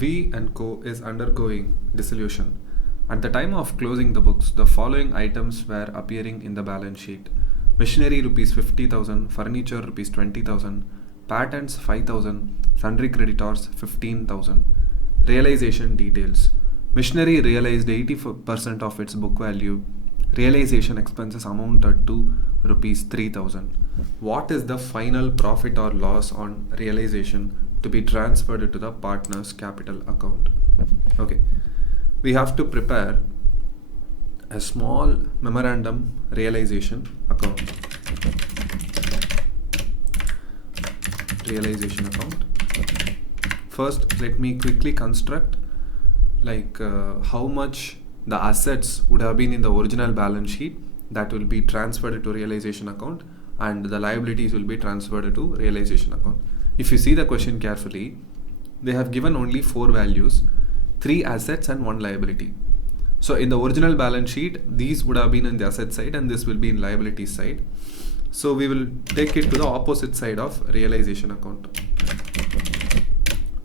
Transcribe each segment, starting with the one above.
V and Co. is undergoing dissolution. At the time of closing the books, the following items were appearing in the balance sheet. Machinery rupees 50,000, furniture rupees 20,000, patents 5,000, sundry creditors 15,000. Realization details. Machinery realized 80% of its book value. Realization expenses amounted to rupees 3,000. What is the final profit or loss on realization to be transferred to the partner's capital account? Okay, we have to prepare a small memorandum realization account. Realization account. First, let me quickly construct how much the assets would have been in the original balance sheet that will be transferred to realization account, and the liabilities will be transferred to realization account. If you see the question carefully, they have given only 4 values, 3 assets and 1 liability. So in the original balance sheet, these would have been in the asset side and this will be in liability side. So we will take it to the opposite side of realization account.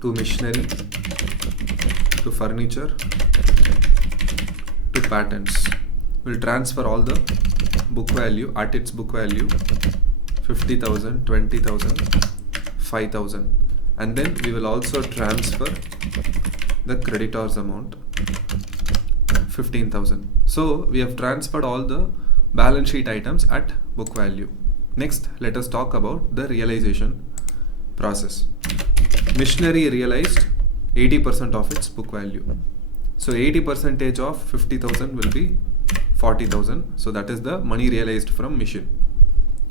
To machinery, to furniture, to patents. We'll transfer all the book value at its book value, 50,000, 20,000, 5,000, and then we will also transfer the creditors amount, 15,000. So we have transferred all the balance sheet items at book value. Next, let us talk about the realization process. Machinery realized 80% of its book value. So 80% of 50,000 will be 40,000. So that is the money realized from machine.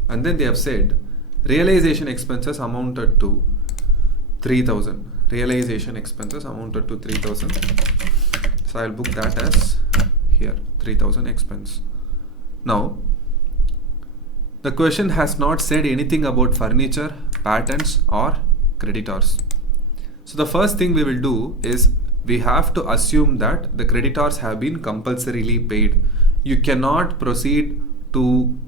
And then they have said realization expenses amounted to 3,000. Realization expenses amounted to 3,000. So I'll book that as here, 3,000 expense. Now, the question has not said anything about furniture, patents or creditors. So the first thing we will do is we have to assume that the creditors have been compulsorily paid. You cannot proceed to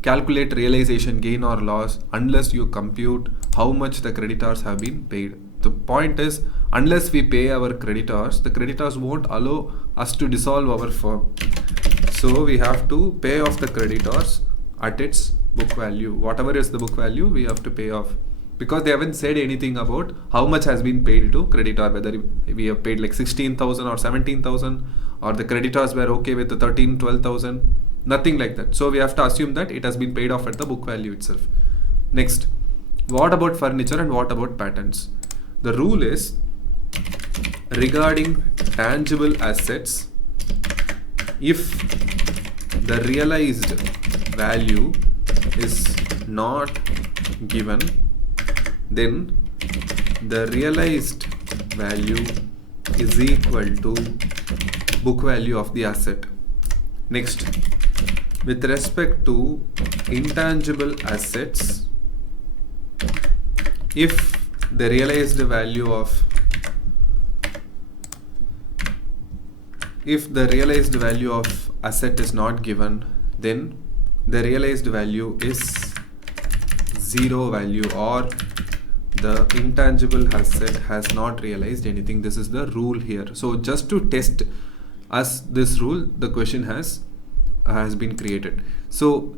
calculate realization gain or loss unless you compute how much the creditors have been paid. The point is, unless we pay our creditors, the creditors won't allow us to dissolve our firm. So we have to pay off the creditors at its book value. Whatever is the book value, we have to pay off. Because they haven't said anything about how much has been paid to creditor, whether we have paid like 16,000 or 17,000, or the creditors were okay with the 13, 12,000, nothing like that. So we have to assume that it has been paid off at the book value itself. Next, what about furniture and what about patents? The rule is regarding tangible assets, if the realized value is not given, then the realized value is equal to book value of the asset. Next, with respect to intangible assets, if the realized value of asset is not given, then the realized value is 0 value, or the intangible asset has not realized anything. This is the rule here. So just to test us this rule, the question has been created. So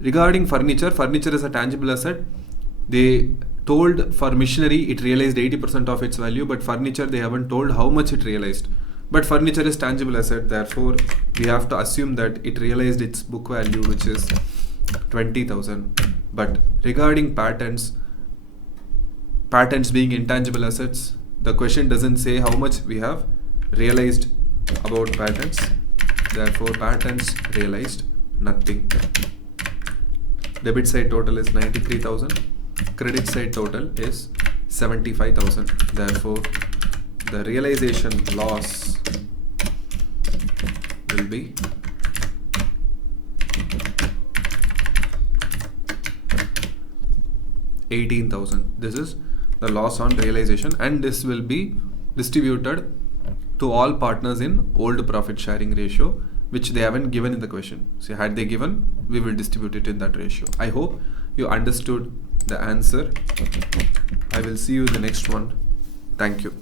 regarding furniture is a tangible asset. They told for machinery it realized 80% of its value, but furniture they haven't told how much it realized. But furniture is tangible asset, therefore we have to assume that it realized its book value, which is 20,000. But regarding patents being intangible assets, the question doesn't say how much we have realized about patents. Therefore, patents realized nothing. Debit side total is 93,000. Credit side total is 75,000. Therefore, the realization loss will be 18,000. This is the loss on realization, and this will be distributed to all partners in old profit sharing ratio, which they haven't given in the question. So had they given, we will distribute it in that ratio. I hope you understood the answer. I will see you in the next one. Thank you.